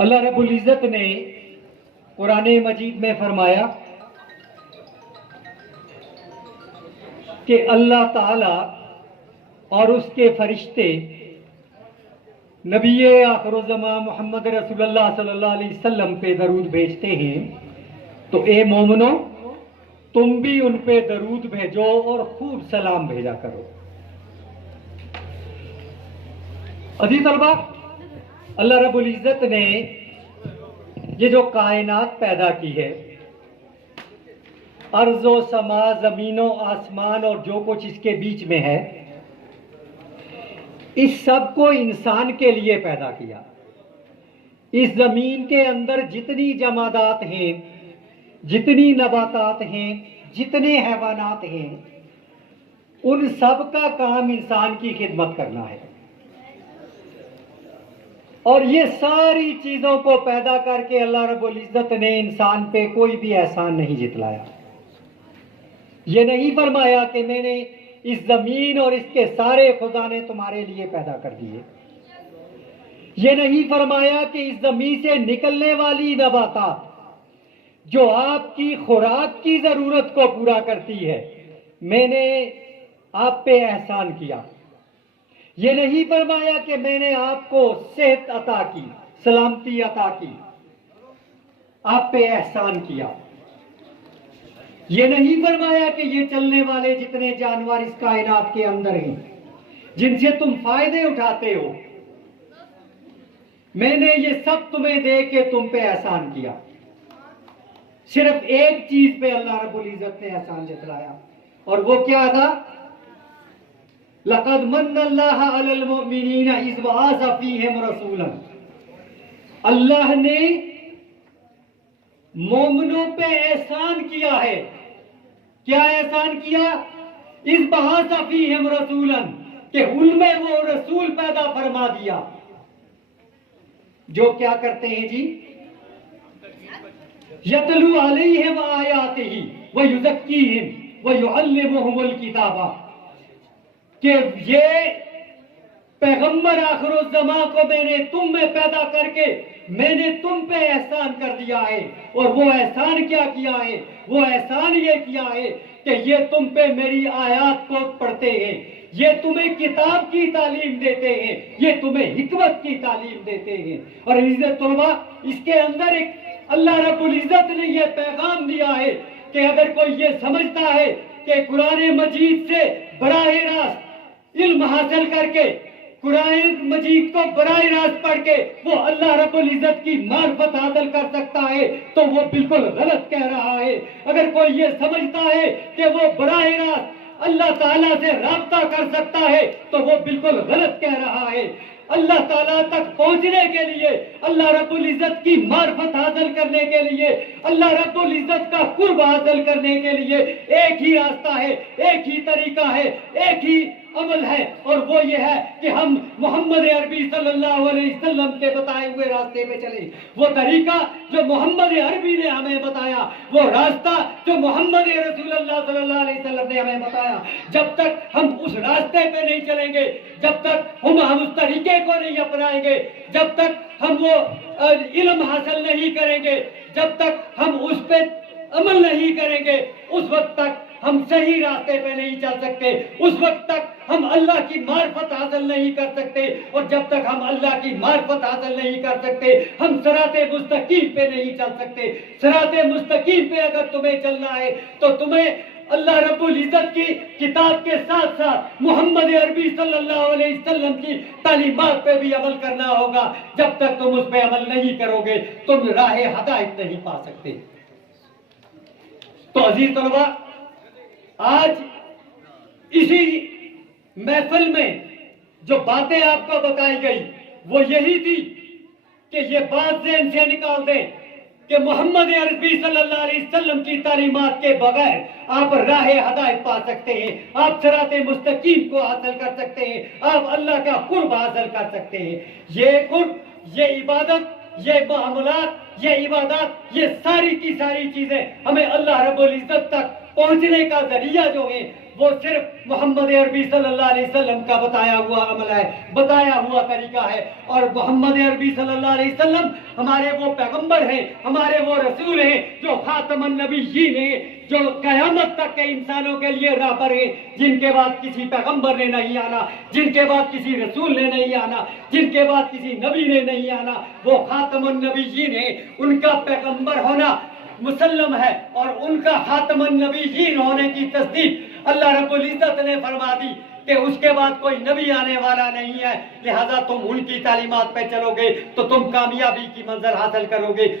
اللہ رب العزت نے قرآن مجید میں فرمایا کہ اللہ تعالی اور اس کے فرشتے نبی آخر الزماں محمد رسول اللہ صلی اللہ علیہ وسلم پہ درود بھیجتے ہیں، تو اے مومنو تم بھی ان پہ درود بھیجو اور خوب سلام بھیجا کرو۔ عزیز طلبہ، اللہ رب العزت نے یہ جو کائنات پیدا کی ہے، ارض و سما، زمین و آسمان اور جو کچھ اس کے بیچ میں ہے، اس سب کو انسان کے لیے پیدا کیا۔ اس زمین کے اندر جتنی جمادات ہیں، جتنی نباتات ہیں، جتنے حیوانات ہیں، ان سب کا کام انسان کی خدمت کرنا ہے۔ اور یہ ساری چیزوں کو پیدا کر کے اللہ رب العزت نے انسان پہ کوئی بھی احسان نہیں جتلایا۔ یہ نہیں فرمایا کہ میں نے اس زمین اور اس کے سارے خزانے تمہارے لیے پیدا کر دیے۔ یہ نہیں فرمایا کہ اس زمین سے نکلنے والی نباتات جو آپ کی خوراک کی ضرورت کو پورا کرتی ہے، میں نے آپ پہ احسان کیا۔ یہ نہیں فرمایا کہ میں نے آپ کو صحت عطا کی، سلامتی عطا کی، آپ پہ احسان کیا۔ یہ نہیں فرمایا کہ یہ چلنے والے جتنے جانور اس کائنات کے اندر ہیں، جن سے تم فائدے اٹھاتے ہو، میں نے یہ سب تمہیں دے کے تم پہ احسان کیا۔ صرف ایک چیز پہ اللہ رب العزت نے احسان جتلایا، اور وہ کیا تھا؟ لَقَدْ مَنَّ اللَّهَ عَلَى الْمُؤْمِنِينَ إِذْ بَعَثَ فِيهِمْ رَسُولًا۔ اللہ نے مومنوں پہ احسان کیا ہے۔ کیا احسان کیا؟ اِذْ بَعَثَ فِيهِمْ رَسُولًا، کہ ان میں وہ رسول پیدا فرما دیا جو کیا کرتے ہیں جی؟ یتلو علیہم آیاتہ ویزکیہم ویعلمہم الکتابہ، کہ یہ پیغمبر آخر الزماں کو میں نے تم میں پیدا کر کے میں نے تم پہ احسان کر دیا ہے۔ اور وہ احسان کیا کیا ہے؟ وہ احسان یہ کیا ہے کہ یہ تم پہ میری آیات کو پڑھتے ہیں، یہ تمہیں کتاب کی تعلیم دیتے ہیں، یہ تمہیں حکمت کی تعلیم دیتے ہیں۔ اور عزت طلبہ، اس کے اندر ایک اللہ رب العزت نے یہ پیغام دیا ہے کہ اگر کوئی یہ سمجھتا ہے کہ قرآن مجید سے براہ راست علم حاصل کر کے، قرآن مجید کو براہ راست پڑھ کے وہ اللہ رب العزت کی معرفت حاصل کر سکتا ہے، تو وہ بالکل غلط کہہ رہا ہے۔ اگر کوئی یہ سمجھتا ہے کہ وہ براہ راست اللہ تعالیٰ سے رابطہ کر سکتا ہے، تو وہ بالکل غلط کہہ رہا ہے۔ اللہ تعالیٰ تک پہنچنے کے لیے، اللہ رب العزت کی معرفت حاصل کرنے کے لیے، اللہ رب العزت کا قرب حاصل کرنے کے لیے ایک ہی راستہ ہے، ایک ہی طریقہ ہے، ایک ہی عمل ہے، اور وہ یہ ہے کہ ہم محمد عربی صلی اللہ علیہ وسلم کے بتائے ہوئے راستے پہ چلیں۔ وہ طریقہ جو محمد عربی نے ہمیں بتایا، وہ راستہ جو محمد رسول اللہ صلی اللہ علیہ وسلم نے ہمیں بتایا، جب تک ہم اس راستے پہ نہیں چلیں گے، جب تک ہم اس طریقے کو نہیں اپنائیں گے، جب تک ہم وہ علم حاصل نہیں کریں گے، جب تک ہم اس پہ عمل نہیں کریں گے، اس وقت تک ہم صحیح راستے پہ نہیں چل سکتے، اس وقت تک ہم اللہ کی معرفت حاصل نہیں کر سکتے، اور جب تک ہم اللہ کی معرفت حاصل نہیں کر سکتے، ہم صراط مستقیم پہ نہیں چل سکتے۔ صراط مستقیم پہ اگر تمہیں چلنا ہے تو تمہیں اللہ رب العزت کی کتاب کے ساتھ ساتھ محمد عربی صلی اللہ علیہ وسلم کی تعلیمات پہ بھی عمل کرنا ہوگا۔ جب تک تم اس پہ عمل نہیں کرو گے، تم راہ ہدایت نہیں پا سکتے۔ تو عزیز طلبہ، آج اسی محفل میں جو باتیں آپ کو بتائی گئی وہ یہی تھی کہ یہ بات ذہن سے نکال دیں کہ محمد عربی صلی اللہ علیہ وسلم کی تعلیمات کے بغیر آپ راہ ہدایت پا سکتے ہیں، آپ صراط مستقیم کو حاصل کر سکتے ہیں، آپ اللہ کا قرب حاصل کر سکتے ہیں۔ یہ قرب، یہ عبادت، یہ معاملات، یہ عبادات، یہ ساری کی ساری چیزیں ہمیں اللہ رب العزت تک پہنچنے کا ذریعہ جو ہے وہ صرف محمد عربی صلی اللہ علیہ وسلم کا بتایا ہوا عمل ہے، بتایا ہوا طریقہ ہے، اور محمد عربی صلی اللہ علیہ وسلم ہمارے وہ پیغمبر ہیں، ہمارے وہ رسول ہیں جو خاتم النبیین ہیں، جو قیامت تک کے انسانوں کے لیے راہبر ہیں، جن کے بعد کسی پیغمبر نے نہیں آنا، جن کے بعد کسی رسول نے نہیں آنا، جن کے بعد کسی نبی نے نہیں آنا، وہ خاتم النبیین ہیں۔ ان کا پیغمبر ہونا مسلم ہے، اور ان کا خاتم النبیین ہونے کی تصدیق اللہ رب العزت نے فرما دی کہ اس کے بعد کوئی نبی آنے والا نہیں ہے، لہذا تم ان کی تعلیمات پہ چلو گے تو تم کامیابی کی منزل حاصل کرو گے۔